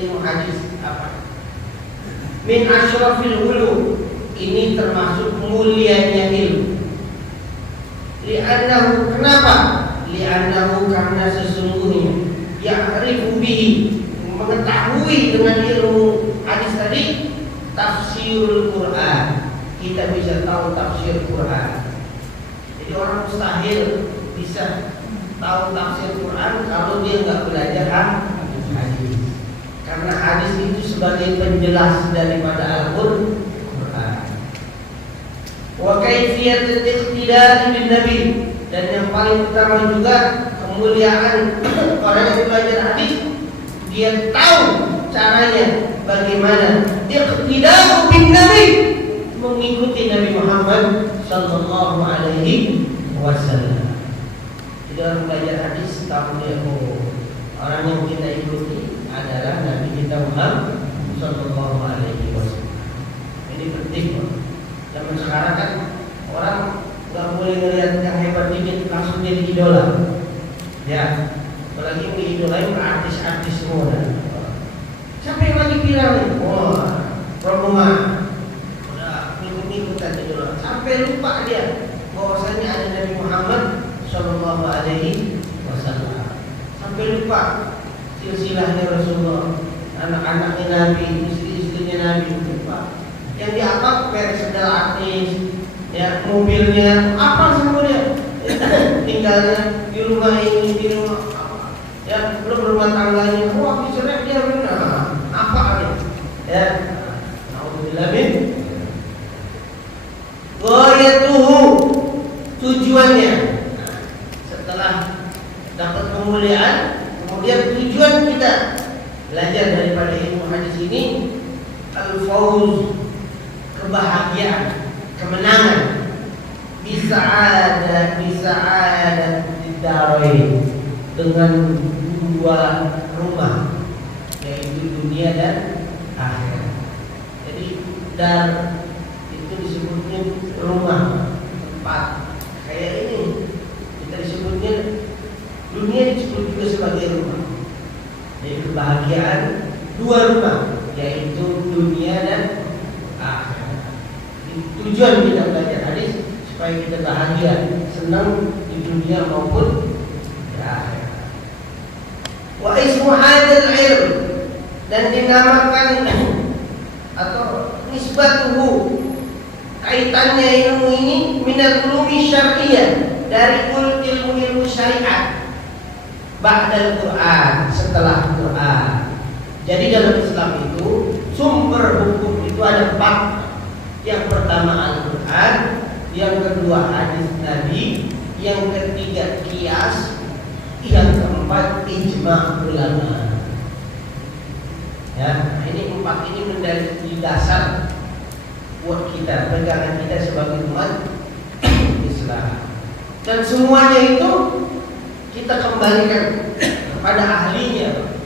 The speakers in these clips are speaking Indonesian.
ilmu hadis apa? Min asyrafil ulum, ini termasuk mulianya ilmu. Li'annahu, kenapa? Li'annahu, karena sesungguhnya ya'rifu bihi, mengetahui dengan ilmu hadis tadi, tafsirul Quran. Kita bisa tahu tafsir Quran. Jadi orang mustahil bisa tahu tafsir Quran kalau dia nggak belajar hadis. Karena hadis itu sebagai penjelas daripada Al-Quran. Wa kaifiyatul iqtida' bin Nabi, dan yang paling utama juga kemuliaan orang yang belajar hadis, dia tahu caranya bagaimana iqtida' bin Nabi, mengikuti Nabi Muhammad sallallahu alaihi wasallam. Jadi orang belajar hadis tahu dia, orang yang kita ikuti adalah Nabi kita Muhammad sallallahu alaihi wasallam. Ini penting. Zaman sekarang kan orang nggak boleh ngelihat yang hebat dikit langsung jadi idola. Ya, apalagi mengidolain artis-artis semua. Siapa yang lagi viral nih? Rombongan udah ikut-ikutan idola. Sampai lupa dia bahwasanya ada Nabi Muhammad sallallahu alaihi wasallam. Sampai lupa silsilahnya Rasulullah, anak-anaknya Nabi, istri-istrinya Nabi, lupa. Yang diangkat merek sendal artis, ya mobilnya apa semua dia, tinggalnya di rumah ini, di rumah apa, ya belum rumah tangganya, wah dicerai dia benar, apa dia, ya, alhamdulillah bin, ghayatuhu, tujuannya, setelah dapat kemuliaan, kemudian tujuan kita belajar daripada ilmu hadis ini, al-fawz, kebahagiaan, kemenangan, bisa'adah didarain, dengan dua rumah, yaitu dunia dan akhirat. Jadi dar itu disebutnya rumah, tempat. Kayak ini kita disebutnya, dunia disebut juga sebagai rumah. Jadi kebahagiaan dua rumah, yaitu dunia dan akhirat. Tujuan kita belajar hadis supaya kita bahagia, senang di dunia maupun di akhirat. Wa ismu hadzal ilm, dan dinamakan atau nisbatuhu, kaitannya ilmu ini minal ulumi syar'iyyah, dari ilmu syariat, ba'dal Quran, setelah Quran. Jadi dalam Islam itu sumber hukum itu ada 4. Yang pertama Al-Quran, yang kedua hadis Nabi, yang ketiga qiyas, yang keempat ijma' ulama. Ya, ini 4 ini menjadi dasar buat kita, pegangan kita sebagai umat Islam. Dan semuanya itu kita kembalikan kepada ahlinya.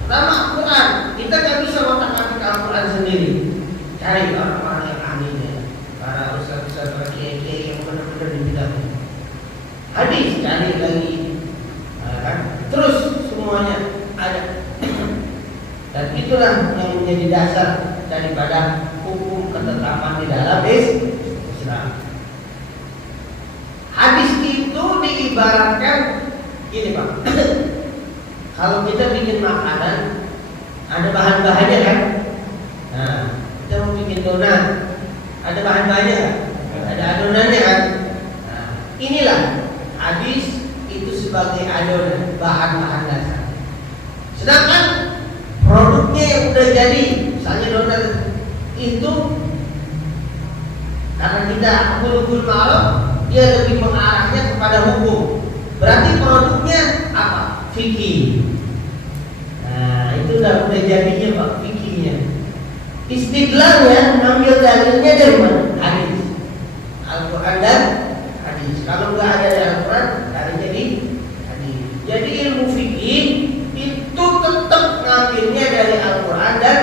Pertama Al-Quran, kita nggak bisa ngotak-ngatik Al-Quran sendiri. Cari orang-orang yang ahlinya, para ustaz-ustaz, para kiai-kiai yang benar-benar di bidangnya. Hadis cari lagi, terus semuanya ada. Dan itulah yang menjadi dasar daripada hukum ketetapan di dalam Islam. Hadis itu diibaratkan gini Pak. Kalau kita bikin makanan, ada bahan-bahannya kan? Nah, kita mau bikin donat, ada bahan-bahannya kan? Ada adonannya kan? Nah, inilah hadis itu sebagai adonan, bahan-bahan dasar. Sedangkan produknya yang udah jadi, misalnya donat itu, karena kita hulul ma'ruf, dia lebih mengarahnya kepada hukum. Berarti produknya apa? Fikih. Nah, itu udah jadinya Pak, fikihnya. Istidlalnya, ngambil dalilnya dari mana? Hadis, Al-Quran dan hadis. Kalau nggak ada dari Al-Quran, dari jadi hadis. Jadi ilmu fikih itu tetap ngambilnya dari Al-Quran dan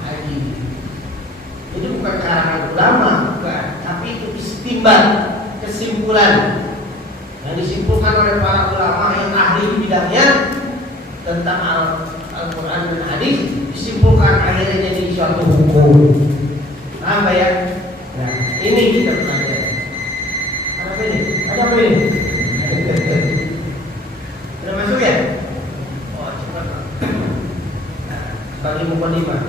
hadis. Itu bukan karangan ulama, bukan, tapi itu istinbat, kesimpulan yang disimpulkan oleh para ulama yang ahli di bidangnya tentang Al-Quran dan hadis disimpulkan akhirnya jadi suatu hukum. Apa ya? Nah, ini kita pelajari. Apa ini? Ada apa ini? Sudah masuk ya? Oh, cepat. Nah, bagi mukadimah.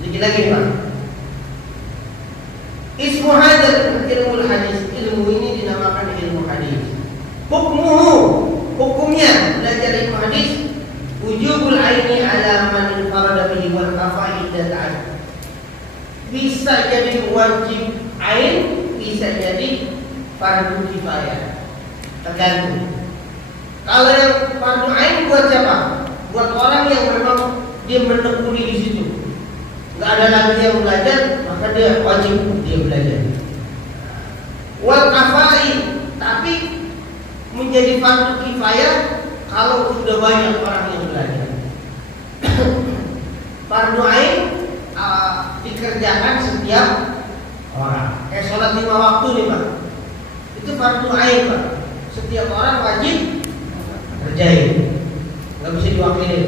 Sedikit lagi, Pak. Ismu hadzal ilmu hadis. Ilmu ini dinamakan ilmu hadis. Hukumnya belajar ilmu hadis wujubul aini ala man infarada bihi wal kafaidat. Bisa jadi wajib ain, bisa jadi fardu kifayah. Tergantung. Kalau yang fardu ain buat siapa? Buat orang yang memang dia menekuni di situ. Enggak ada lagi yang belajar, maka dia wajib dia belajar. Wal kafai, tapi menjadi fardu kifayah kalau sudah banyak orang yang belajar. Fardu ain dikerjakan setiap orang. Kayak sholat 5 waktu nih Pak, itu fardu ain Pak. Setiap orang wajib kerjain, nggak bisa diwakilin.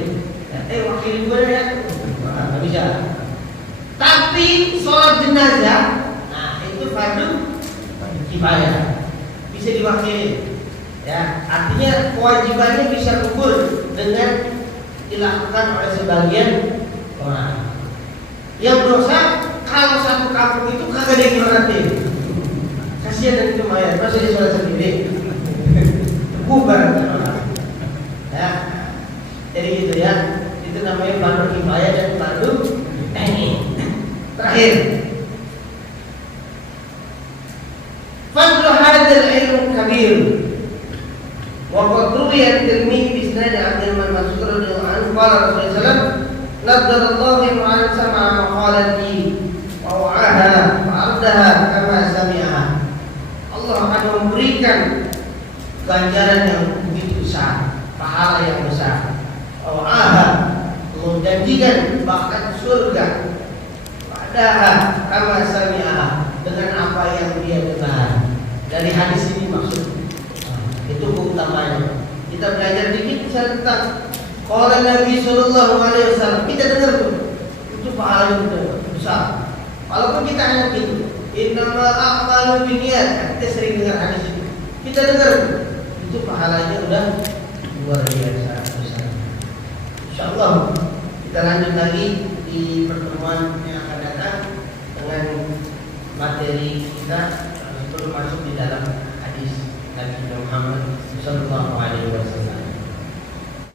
Wakilin gue ya, nggak bisa. Tapi sholat jenazah, nah itu fardu kifayah, bisa diwakilin. Ya, artinya kewajibannya bisa gugur dengan dilakukan oleh sebagian orang. Yang dosa kalau satu kampung itu kagak ada yang nyolatin. Kasihan dan itu mayat, masa dia sholat sendiri? Bubar orang. Ya, jadi gitu ya. Itu namanya fardu kifayah dan fardu ain. Terakhir, fadlu hadzal ilmu kabir. Waqad ruwiya at-Tirmidzi bi isnad Abdurrahman Mas'ud radhiyallahu anhu qala Rasulullah sallallahu alaihi wasallam naddarallahu imran sama'a maqalati wa wa'aha wa ardaha kama sami'aha. Allah akan memberikan ganjaran yang begitu besar, pahala yang besar. Wa wa'aha, Allah janjikan bahkan surga. Wa'adaha kama sami'aha, dengan apa yang dia dengar. Dari hadis ini maksud itu keutamanya. Kita belajar dikit tentang qala Nabi sallallahu alaihi wasallam. Kita dengar tuh. Itu pahalanya besar. Walaupun kita hanya gitu. Innamal a'malu binniyat. Kita sering dengar hadis itu. Kita dengar itu pahalanya udah luar biasa besar. Insyaallah kita lanjut lagi di pertemuan yang akan datang dengan materi kita sebelum masuk di dalam hadis Nabi Muhammad sallallahu